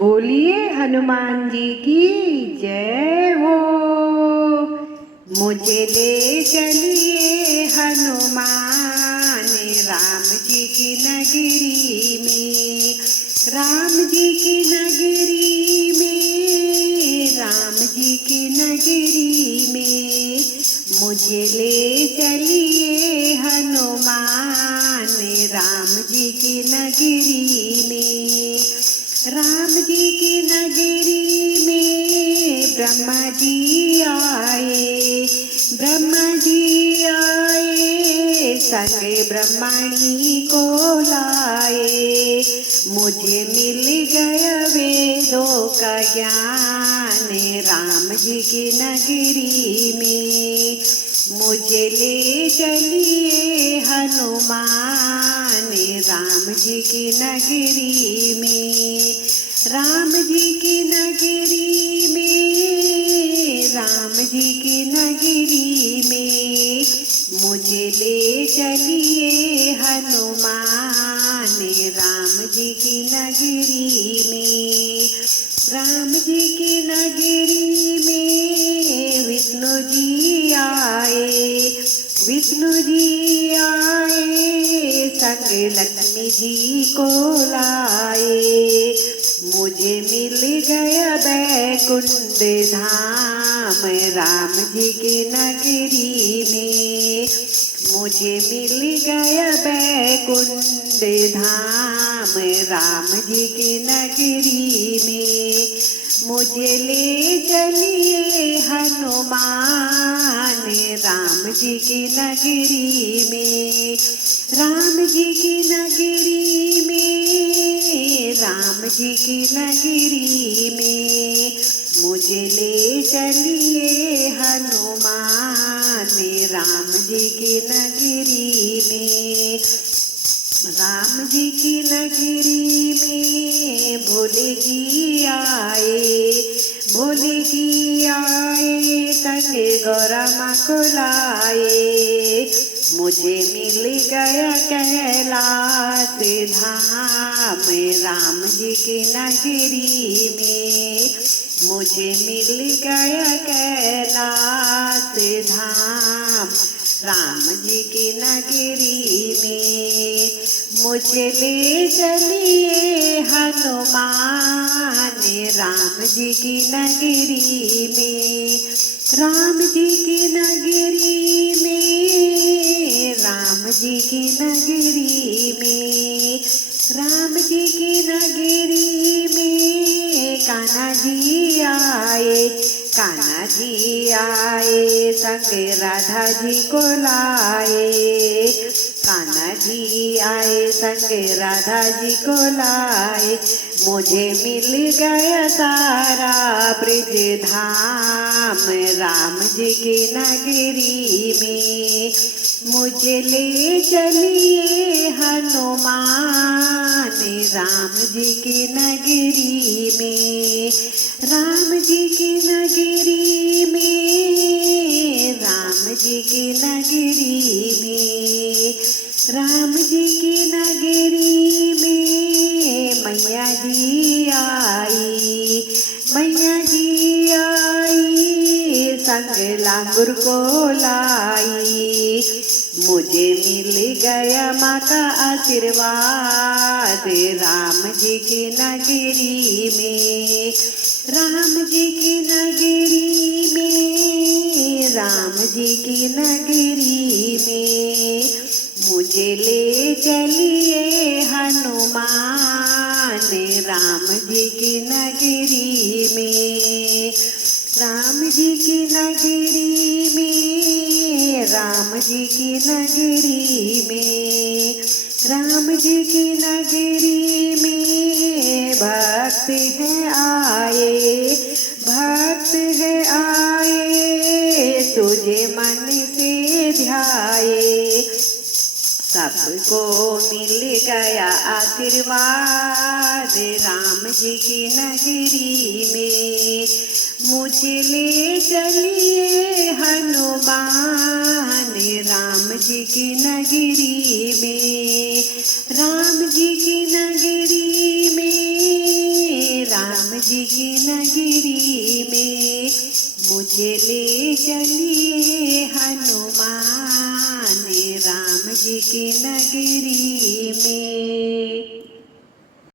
बोलिए हनुमान जी की जय हो। मुझे ले चलिए हनुमान राम जी की नगरी में, राम जी की नगरी में, राम जी की नगरी में। मुझे ले चलिए हनुमान राम जी की नगरी में, राम जी की नगरी में। ब्रह्मा जी आए, ब्रह्मा जी आए, संगे ब्रह्मणी को लाए। मुझे मिल गया वेदों का ज्ञान राम जी की नगरी में। मुझे ले चलिए हनुमान राम जी की नगरी में, राम जी की नगरी में, राम जी की नगरी में। मुझे ले चलिए हनुमान राम जी की नगरी में, राम जी की नगरी में। विष्णु जी आए, विष्णु जी आए, संग लक्ष्मी जी को लाए। मुझे मिल गया बैकुंठ धाम राम जी की नगरी में। मुझे मिल गया बैकुंठ धाम राम जी की नगरी में। मुझे ले चलिए हनुमान राम जी की नगरी में, राम जी की नगरी में, राम जी की नगरी में। मुझे ले चलिए हनुमान राम जी की नगरी में, राम जी की नगरी में। भोले जी आए, भोले जी आए, संगे गौरा माँ को लाए। मुझे मिल गया कैलाश धाम राम जी की नगरी में। मुझे मिल गया कैलाश धाम राम जी की नगरी में। मुझे ले चलिए हनुमान राम जी की नगरी में, राम जी की नगरी में, राम जी की नगरी में, राम जी की नगरी में। कान्हा जी आए, कान्हा जी आए, संगे राधा जी को लाए। कान्हा जी आए, संगे राधा जी को लाए। मुझे मिल गया सारा ब्रज धाम राम जी की नगरी में। मुझे ले चलिए हनुमान राम जी की नगरी में, राम जी की नगरी में, राम जी की नगरी में, राम जी की नगरी में। मैया जी आई, मैया जी आई, संग लांगुर को लाई। मुझे मिल गया माँ का आशीर्वाद राम जी की नगरी में, राम जी की नगरी में, राम जी की नगरी में। मुझे ले चलिए हनुमान राम जी की नगरी में, राम जी की नगरी में, राम जी की नगरी में, राम जी की नगरी में। भक्त है आए, भक्त है आए, तुझे मन से ध्याए। सबको मिल गया आशीर्वाद राम जी की नगरी में। मुझे ले चलिए हनुमान राम जी की नगरी में, राम जी की नगरी में, राम जी की नगरी में मुझे ले चलिए हनुमान, राम जी की नगरी में।